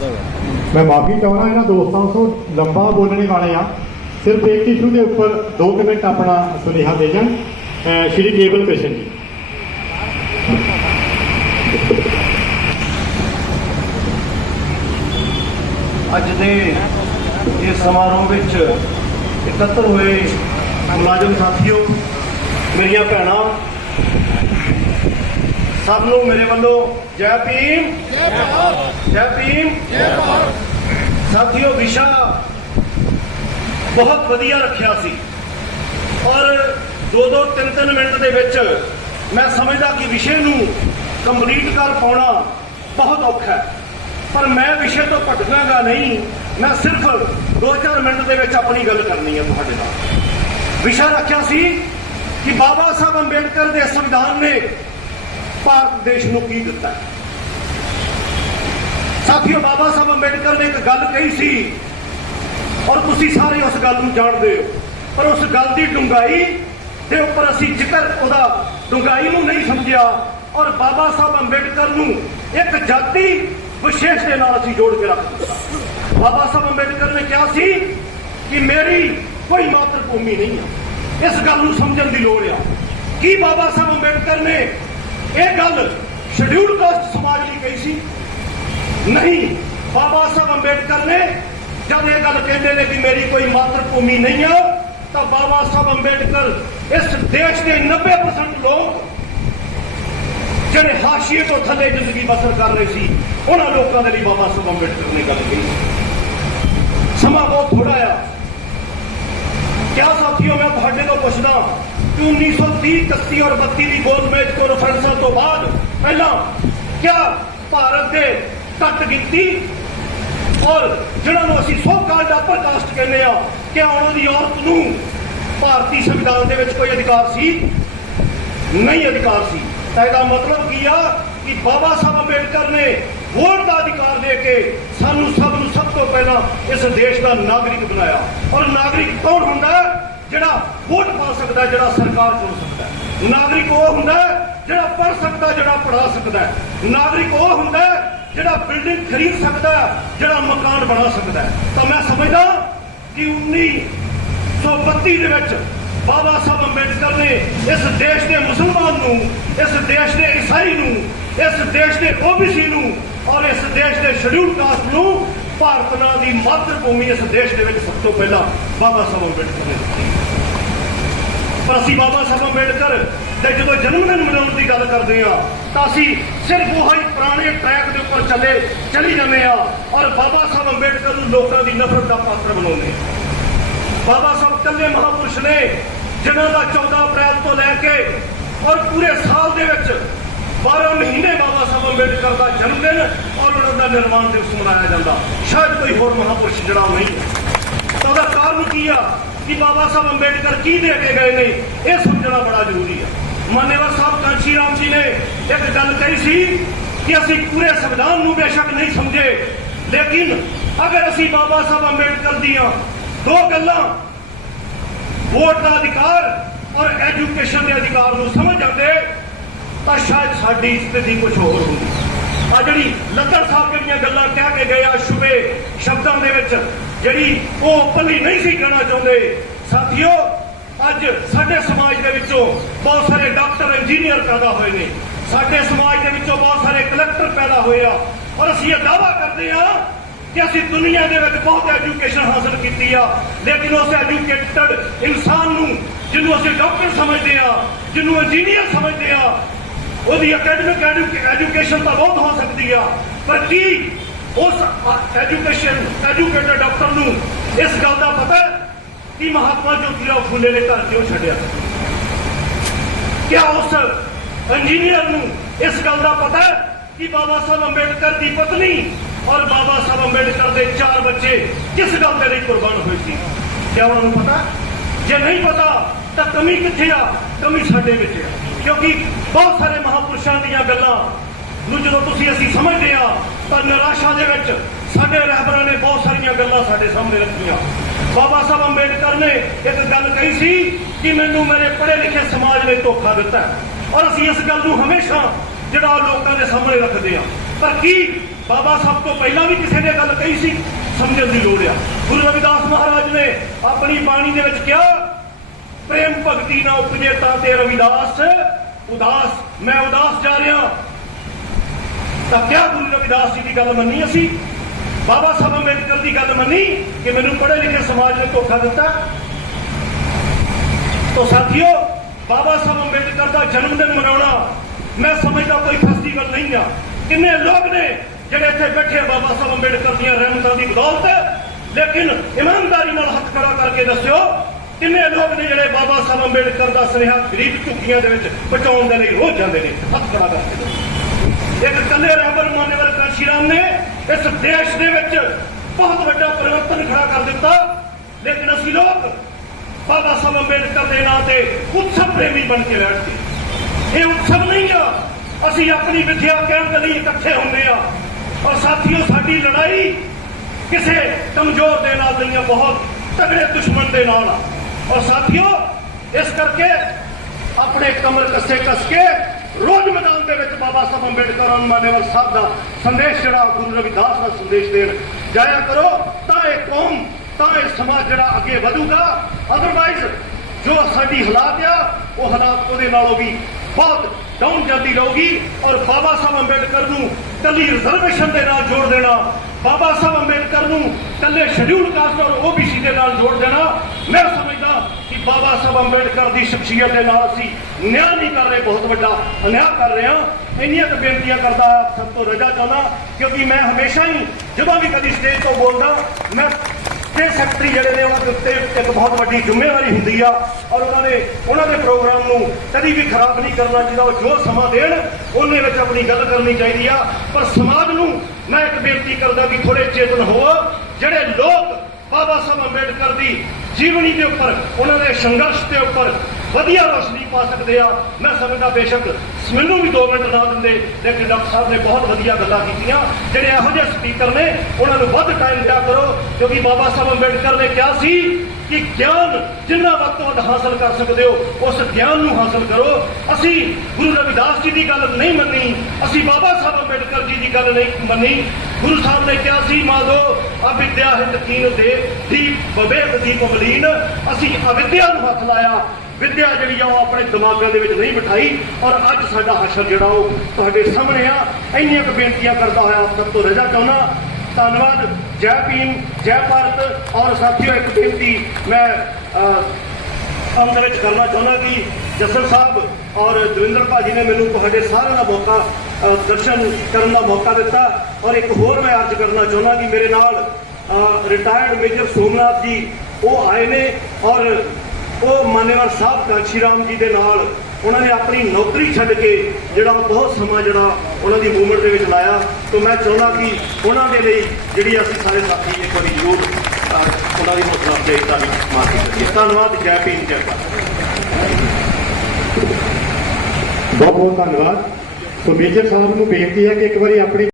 मैं माफ़ी चाहना इन्होंने दोस्तों तो लंबा बोलने वाले हाँ, सिर्फ एक इशू के उपर 2 मिनट अपना सुनेहा दे जान। श्री केवल कृष्ण जी। अज के इस समारोह में एकत्र हुए मुलाजम साथियों, मेरिया भैन, सबनों मेरे वालों जय भीम, जय भीम। साथियों, विशा बहुत वधिया रखिया सी और 2-3 मिनट के विच मैं समझदा कि विषय नूं कंप्लीट कर पाना बहुत औखा है, पर मैं विषय तो भटकांगा नहीं। मैं सिर्फ 2-4 मिनट के विच अपनी गल करनी है तुहाडे नाल। विषय रखिया सी कि बाबा साहब अंबेडकर के संविधान ने भारत देश नूं की दिता है। साथियों, बाबा साहब अंबेडकर ने एक गल कही सी और तुसी सारे उस गल नूं जानदे हो, पर उस गल की डूंघाई के उपर असी जिक्र उहदा डूंघाई नूं नहीं समझिया और बाबा साहब अंबेडकर नूं एक जाति विशेष के नाल असी जोड़ के रख दिता। बाबा साहब अंबेडकर ने कहा सी कि मेरी कोई मातृभूमि नहीं है। इस गल नूं समझण दी लोड़ है कि बाबा साहब अंबेडकर ने यह गल शेड्यूल कास्ट समाज की कही सी? नहीं। बाबा साहब अंबेडकर ने जब यह गल कहते हैं कि मेरी कोई मातृभूमि नहीं है, तो बाबा साहब अंबेडकर इस देश के 90% लोग जिहड़े हाशिए तो थले जिंदगी बसर कर रहे सी, उन्होंने लोगों के लिए बाबा साहब अंबेडकर ने गल कही। समा बहुत थोड़ा आ। क्या साथियों, मैं तुहाडे तो पूछना कि 1930, 31 और 32 की गोलमेज कॉन्फ्रेंसां तो बाद पहला क्या भारत के घट गिनती और जिन्होंने असीं सो कॉल्ड अपर कास्ट कहने आ, क्या उन्होंने औरत नूं भारतीय संविधान दे विच कोई अधिकार सी? नहीं अधिकार सी। तो इसका मतलब की आ कि बाबा साहब अंबेडकर ने वोट का अधिकार दे के सानू सब तो पहला इस देश का नागरिक बनाया। और नागरिक कौन हुंदा? जिहड़ा वोट पा सकता है, जिहड़ा सरकार चुन सकता है। नागरिक वो हुंदा जिहड़ा पढ़ सकता है, जिहड़ा पढ़ा सकता है। नागरिक वो हुंदा जिहड़ा बिल्डिंग खरीद सकता है, जिहड़ा मकान बना सकता है। तो मैं समझदा कि 1932 दे विच बाबा साहब अंबेडकर ने इस देश के मुसलमान नूं, इस देश के ईसाई नूं, इस देश के ओबीसी नूं और इस देश के शेड्यूल कास्ट नूं भारत नां दी मातृभूमि इस देश के विच सब तो पहला बाबा साहब अंबेडकर ने दित्ती। पर असीं बाबा साहब अंबेडकर दे जदों जन्मदिन मनाउण दी गल करदे हां तां असीं सिर्फ वही पुराने ट्रैक के उपर चली जांदे हां और बाबा साहब अंबेडकर नूं लोकां दी नफरत का पात्र बनाउंदे हां। बाबा साहब कल्ले महापुरुष ने जिन्हां दा 14 अप्रैल तो लैके और पूरे साल दे विच 12 महीने बाबा साहब अंबेडकर का जन्मदिन और उन्होंने निर्माण दिवस मनाया जाता। शायद कोई होर महापुरुष जड़ा नहीं है। तो उसका कारण की आ कि बाबा साहब अंबेडकर की दे के गए ने, यह समझना बड़ा जरूरी है। मान्यवर साहब कांशी राम जी ने एक गल कही सी कि असी पूरे संविधान नूं बेशक नहीं समझे, लेकिन अगर असी बाबा साहब अंबेडकर दियां 2 गल्लां वोट का अधिकार और एजुकेशन के अधिकार नूं समझ जाते तो शायद साडी स्थिति कुछ होर होंदी। आ जिहड़ी लद्दड़ साहब जिहड़ियां गल्लां कह के गए आ शुभे शब्दां दे विच जिहड़ी वो ओपनली नहीं सी कहना चाहुंदे। साथियों, अज साडे समाज दे विचों बहुत सारे डॉक्टर इंजीनियर पैदा होए ने, साडे समाज दे विचों बहुत सारे कलैक्टर पैदा होए आ और असीं यह दावा करदे आ कि असीं दुनिया दे विच बहुत एजुकेशन हासिल कीती आ, लेकिन उस एजुकेटेड इंसान नूं जिन्हों असीं डॉक्टर समझदे आ, जिन्हों इंजीनियर समझदे आ, उसकी अकैडमिक एजुकेशन तो बहुत हो सकती है, पर की उस एजुकेटेड डॉक्टर नूं इस गल का पता कि महात्मा ज्योतिराव फुले ने घर क्यों छड्डिया? क्या उस इंजीनियर नूं इस गल का पता कि बाबा साहब अंबेडकर की पत्नी और बाबा साहब अंबेडकर के 4 बच्चे किस गल के लिए कुर्बान हुए थे? क्या उन्होंने पता? जे नहीं पता तो कमी कित्थे आ? कमी साडे विच है, क्योंकि बहुत सारे महापुरुषों दीयां गल्लां नूं जदों तुसीं असीं समझदे आ तां निराशा दे विच साडे रहबरां ने बहुत सारियां गल्लां साडे सामने रखीਆਂ। बाबा साहब अंबेडकर ने एक गल कही सी कि मैनूं मेरे पढ़े लिखे समाज ने धोखा दिता है और असीं इस गल नूं हमेशा जिहड़ा लोकां दे सामने रखदे आ। पर की ਬਾਬਾ ਸਾਹਿਬ ਤੋਂ ਪਹਿਲਾਂ ਵੀ ਕਿਸੇ ਨੇ ਗੱਲ ਕਹੀ ਸੀ, ਸਮਝਣ ਦੀ ਲੋੜ ਆ। ਗੁਰੂ ਰਵਿਦਾਸ ਮਹਾਰਾਜ ਨੇ ਆਪਣੀ ਬਾਣੀ ਦੇ ਵਿੱਚ ਕਿਹਾ, ਪ੍ਰੇਮ ਭਗਤੀ ਨਾ ਉਪਜੇ ਤਾਂ ਤੇ ਰਵਿਦਾਸ ਉਦਾਸ, ਮੈਂ ਉਦਾਸ ਜਾ ਰਿਹਾ। ਤਾਂ ਕਿਆ ਗੁਰੂ ਰਵਿਦਾਸ ਜੀ ਦੀ ਗੱਲ ਮੰਨੀ ਅਸੀਂ? ਬਾਬਾ ਸਾਹਿਬ ਅੰਬੇਡਕਰ ਦੀ ਗੱਲ ਮੰਨੀ ਕਿ ਮੈਨੂੰ ਪੜ੍ਹੇ ਲਿਖੇ ਸਮਾਜ ਨੇ ਧੋਖਾ ਦਿੱਤਾ? ਤਾਂ ਸਾਥੀਓ, ਬਾਬਾ ਸਾਹਿਬ ਅੰਬੇਡਕਰ ਦਾ ਜਨਮ ਦਿਨ ਮਨਾਉਣਾ ਮੈਂ ਸਮਝਦਾ ਕੋਈ ਫੈਸਟੀਵਲ ਨਹੀਂ ਆ। ਕਿੰਨੇ ਲੋਕ ਨੇ ਜਿਹੜੇ ਇੱਥੇ ਬੈਠੇ ਆ ਬਾਬਾ ਸਾਹਿਬ ਅੰਬੇਡਕਰ ਦੀਆਂ ਰਹਿਮਤਾਂ ਦੀ ਬਦੌਲਤ, ਲੇਕਿਨ ਇਮਾਨਦਾਰੀ ਨਾਲ ਹੱਥ ਖੜਾ ਕਰਕੇ ਦੱਸਿਓ ਕਿੰਨੇ ਲੋਕ ਨੇ ਜਿਹੜੇ ਬਾਬਾ ਸਾਹਿਬ ਅੰਬੇਡਕਰ ਦਾ ਸੁਨੇਹਾ ਗਰੀਬ ਝੁੱਗੀਆਂ ਦੇ ਵਿੱਚ ਪਹੁੰਚਾਉਣ ਦੇ ਲਈ ਰੋਜ਼ ਜਾਂਦੇ ਨੇ ਹੱਥ ਖੜਾ ਕਰਕੇ। ਇੱਕ ਇਕੱਲੇ ਰਹਿਬਰ ਮਾਨੇਵਾਲ ਕਾਂਸ਼ੀ ਰਾਮ ਨੇ ਇਸ ਦੇਸ਼ ਦੇ ਵਿੱਚ ਬਹੁਤ ਵੱਡਾ ਪਰਿਵਰਤਨ ਖੜਾ ਕਰ ਦਿੱਤਾ, ਲੇਕਿਨ ਅਸੀਂ ਲੋਕ ਬਾਬਾ ਸਾਹਿਬ ਅੰਬੇਡਕਰ ਦੇ ਨਾਂ ਤੇ ਉਤਸਵ ਪ੍ਰੇਮੀ ਬਣ ਕੇ ਬੈਠ ਗਏ। ਇਹ ਉਤਸਵ ਨਹੀਂ ਆ, ਅਸੀਂ ਆਪਣੀ ਵਿਦਿਆ ਕਹਿਣ ਦੇ ਲਈ ਇਕੱਠੇ ਹੁੰਦੇ ਆ। ਔਰ ਸਾਥੀਓ, ਸਾਡੀ ਲੜਾਈ ਕਿਸੇ ਕਮਜ਼ੋਰ ਦੇ ਨਾਲ ਨਹੀਂ ਆ, ਬਹੁਤ ਤਗੜੇ ਦੁਸ਼ਮਣ ਦੇ ਨਾਲ ਆ। ਔਰ ਸਾਥੀਓ, ਇਸ ਕਰਕੇ ਆਪਣੇ ਕਮਰ ਕੱਸੇ ਕੱਸ ਕੇ ਰੋਜ਼ ਮੈਦਾਨ ਦੇ ਵਿੱਚ ਬਾਬਾ ਸਾਹਿਬ ਅੰਬੇਡਕਰ ਮਾਨੇਵਾਲ ਸਾਹਿਬ ਦਾ ਸੰਦੇਸ਼, ਜਿਹੜਾ ਗੁਰੂ ਰਵਿਦਾਸ ਦਾ ਸੰਦੇਸ਼ ਦੇਣ ਜਾਇਆ ਕਰੋ, ਤਾਂ ਇਹ ਕੌਮ, ਤਾਂ ਇਹ ਸਮਾਜ ਜਿਹੜਾ ਅੱਗੇ ਵਧੂਗਾ। ਅਦਰਵਾਈਜ਼ ਜੋ ਸਾਡੀ ਹਾਲਾਤ ਆ, ਉਹ ਹਾਲਾਤ ਉਹਦੇ ਨਾਲੋਂ ਵੀ ਬਹੁਤ ਡਾਊਨ ਜਾਂਦੀ ਰਹੂਗੀ। ਔਰ ਬਾਬਾ ਸਾਹਿਬ ਅੰਬੇਡਕਰ ਨੂੰ ਕੱਲੀ ਰਿਜ਼ਰਵੇਸ਼ਨ ਦੇ ਨਾਲ ਜੋੜ ਦੇਣਾ, ਬਾਬਾ ਸਾਹਿਬ ਅੰਬੇਡਕਰ ਨੂੰ ਕੱਲੇ ਸ਼ਡਿਊਲ ਕਾਸਟ ਔਰ OBC ਦੇ ਨਾਲ ਜੋੜ ਦੇਣਾ, ਮੈਂ ਸਮਝਦਾ ਕਿ ਬਾਬਾ ਸਾਹਿਬ ਅੰਬੇਡਕਰ ਦੀ ਸ਼ਖਸੀਅਤ ਦੇ ਨਾਲ ਅਸੀਂ ਨਿਆਂ ਨਹੀਂ ਕਰ ਰਹੇ, ਬਹੁਤ ਵੱਡਾ ਅਨਿਆਂ ਕਰ ਰਹੇ ਹਾਂ। ਇੰਨੀਆਂ ਕੁ ਬੇਨਤੀਆਂ ਕਰਦਾ ਸਭ ਤੋਂ ਰਜਾ ਚਾਹੁੰਦਾ, ਕਿਉਂਕਿ ਮੈਂ ਹਮੇਸ਼ਾ ਹੀ ਜਦੋਂ ਵੀ ਕਦੀ ਸਟੇਜ ਤੋਂ ਬੋਲਦਾ, ਮੈਂ ਸਟੇਜ ਸੈਕਟਰੀ ਜਿਹੜੇ ਨੇ ਉਹਨਾਂ ਦੇ ਉੱਤੇ ਇੱਕ ਬਹੁਤ ਵੱਡੀ ਜ਼ਿੰਮੇਵਾਰੀ ਹੁੰਦੀ ਆ। ਔਰ ਉਹਨਾਂ ਦੇ ਪ੍ਰੋਗਰਾਮ ਨੂੰ ਕਦੀ ਵੀ ਖਰਾਬ ਨਹੀਂ ਕਰਨਾ ਚਾਹੀਦਾ। ਉਹ ਜੋ ਸਮਾਂ ਦੇਣ ਉਹਨੇ ਵਿੱਚ ਆਪਣੀ ਗੱਲ ਕਰਨੀ ਚਾਹੀਦੀ ਆ। ਪਰ ਸਮਾਜ ਨੂੰ ਮੈਂ ਇੱਕ ਬੇਨਤੀ ਕਰਦਾ ਕਿ ਥੋੜੇ ਚੇਤਨ ਹੋਵੋ। ਜਿਹੜੇ ਲੋਕ ਬਾਬਾ ਸਾਹਿਬ ਅੰਬੇਡਕਰ ਦੀ ਜੀਵਨੀ ਦੇ ਉੱਪਰ, ਉਹਨਾਂ ਦੇ ਸੰਘਰਸ਼ ਦੇ ਉੱਪਰ ਵਧੀਆ ਰੋਸ਼ਨੀ ਪਾ ਸਕਦੇ ਆ, ਮੈਂ ਸਮਝਦਾ ਬੇਸ਼ੱਕ ਮੈਨੂੰ ਵੀ 2 ਮਿੰਟ ਨਾ ਦਿੰਦੇ, ਲੇਕਿਨ ਡਾਕਟਰ ਸਾਹਿਬ ਨੇ ਬਹੁਤ ਵਧੀਆ ਗੱਲਾਂ ਕੀਤੀਆਂ। ਜਿਹੜੇ ਇਹੋ ਜਿਹੇ ਸਪੀਕਰ ਨੇ ਉਹਨਾਂ ਨੂੰ ਵੱਧ ਟਾਈਮ ਦਿਆ ਕਰੋ, ਕਿਉਂਕਿ ਬਾਬਾ ਸਾਹਿਬ ਅੰਬੇਡਕਰ ਨੇ ਕਿਹਾ ਸੀ ਕਿ ਗਿਆਨ ਜਿੰਨਾ ਵੱਧ ਤੋਂ ਵੱਧ ਹਾਸਲ ਕਰ ਸਕਦੇ ਹੋ, ਉਸ ਗਿਆਨ ਨੂੰ ਹਾਸਲ ਕਰੋ। ਅਸੀਂ ਗੁਰੂ ਰਵਿਦਾਸ ਜੀ ਦੀ ਗੱਲ ਨਹੀਂ ਮੰਨੀ, ਅਸੀਂ ਬਾਬਾ ਸਾਹਿਬ ਅੰਬੇਡਕਰ ਜੀ ਦੀ ਗੱਲ ਨਹੀਂ ਮੰਨੀ। ਗੁਰੂ ਸਾਹਿਬ ਨੇ ਕਿਹਾ ਸੀ, ਮਾਧੋ ਅਵਿਦਿਆ ਹਿਤ ਕੀਨ ਦੇ ਦੀਪ ਵਿਵੇਕ ਦੀਪ ਮਲੀਨ, ਅਸੀਂ ਅਵਿਦਿਆ ਨੂੰ ਹੱਥ ਲਾਇਆ, ਵਿਦਿਆ ਜਿਹੜੀ ਆ ਉਹ ਆਪਣੇ ਦਿਮਾਗਾਂ ਦੇ ਵਿੱਚ ਨਹੀਂ ਬਿਠਾਈ। ਔਰ ਅੱਜ ਸਾਡਾ ਹਸ਼ਰ ਜਿਹੜਾ ਉਹ ਤੁਹਾਡੇ ਸਾਹਮਣੇ ਆ। ਇੰਨੀਆਂ ਕੁ ਬੇਨਤੀਆਂ ਕਰਦਾ ਹੋਇਆ ਆਪ ਸਭ ਤੋਂ ਰਜਾ ਚਾਹੁੰਦਾ। ਧੰਨਵਾਦ। ਜੈ ਭੀਮ, ਜੈ ਭਾਰਤ। ਔਰ ਸਾਥੀਓ, ਇੱਕ ਬੇਨਤੀ ਮੈਂ ਅੰਤ ਵਿੱਚ ਕਰਨਾ ਚਾਹੁੰਦਾ ਕਿ ਜਸਨ ਸਾਹਿਬ ਔਰ ਦਵਿੰਦਰ ਭਾਜੀ ਨੇ ਮੈਨੂੰ ਤੁਹਾਡੇ ਸਾਰਿਆਂ ਦਾ ਮੌਕਾ, ਦਰਸ਼ਨ ਕਰਨ ਦਾ ਮੌਕਾ ਦਿੱਤਾ। ਔਰ ਇੱਕ ਹੋਰ ਮੈਂ ਅਰਜ਼ ਕਰਨਾ ਚਾਹੁੰਦਾ ਕਿ ਮੇਰੇ ਨਾਲ ਰਿਟਾਇਰਡ ਮੇਜਰ ਸੋਮਨਾਥ ਜੀ ਉਹ ਆਏ ਨੇ, ਔਰ ਉਹ ਮਾਨੇਵਾਲ ਸਾਹਿਬ ਕਾਂਸ਼ੀ ਰਾਮ ਜੀ ਦੇ ਨਾਲ ਉਹਨਾਂ ਨੇ ਆਪਣੀ ਨੌਕਰੀ ਛੱਡ ਕੇ ਜਿਹੜਾ ਬਹੁਤ ਸਮਾਂ ਜਿਹੜਾ ਉਹਨਾਂ ਦੀ ਮੂਵਮੈਂਟ ਦੇ ਵਿੱਚ ਲਾਇਆ। ਤਾਂ ਮੈਂ ਚਾਹੁੰਦਾ ਕਿ ਉਹਨਾਂ ਦੇ ਲਈ ਜਿਹੜੀ ਅਸੀਂ ਸਾਰੇ ਸਾਥੀ ਇੱਕ ਵਾਰੀ ਜ਼ਰੂਰ ਉਹਨਾਂ ਦੀ ਹੌਸਲਾ ਅਫਜ਼ਾਈ ਦਾ ਮਾਰਕੀ ਕਰੀਏ। ਧੰਨਵਾਦ। ਜੈ ਭੀਮ, ਜੈ ਭਾਰਤ। ਬਹੁਤ ਬਹੁਤ ਧੰਨਵਾਦ। ਸੋ ਮੇਜਰ ਸਾਹਿਬ ਨੂੰ ਬੇਨਤੀ ਹੈ ਕਿ ਇੱਕ ਵਾਰੀ ਆਪਣੀ